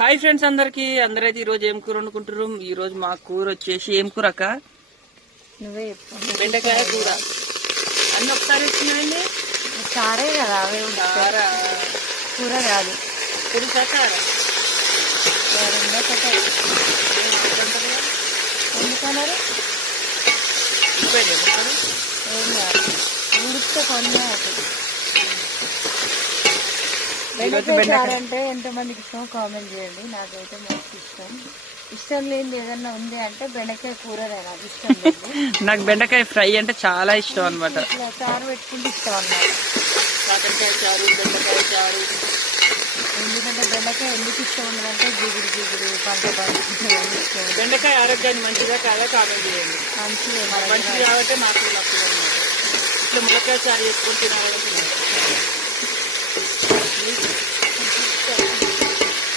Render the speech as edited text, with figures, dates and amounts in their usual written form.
Hi friends అందరైతే ఈ రోజు ఏం కూర వండుకుంటారు? ఈ రోజు మా కూర వచ్చేసి ఏం కూర అక్క? నువ్వే బెండకాయ కూర. అన్ని ఒకసారి వచ్చినాయండి. చారే కదా, అవే కారా కూర కాదు. పులుసా కారా? ఎందుకన్నారు? ఏం కాదు, ఉడికితే కొంచెం అవుతుంది. బెండకాయ చారు అంటే ఎంతమందికి ఇష్టం కామెంట్ చేయండి. నాకైతే మస్తు ఇష్టం. ఇష్టం లేనిది ఏదన్నా ఉంది అంటే బెండకాయ కూరనే నాకు ఇష్టం లేదు. నాకు బెండకాయ ఫ్రై అంటే చాలా ఇష్టం అనమాట. చారు పెట్టుకుంటే ఇష్టం అన్నమాట. కాకరకాయ చారు, బెండకాయ చారు. ఎందుకంటే బెండకాయ ఎందుకు ఇష్టం ఉండదంటే జిగురు పంట ఇష్టం. బెండకాయ ఆరోగ్యానికి మంచిదా కాదా కామెంట్ చేయండి. మంచిది కాబట్టి నాకు నచ్చదు అనమాట. ఇట్లా ములక్కాయ చారు చేసుకొని తినాలంటే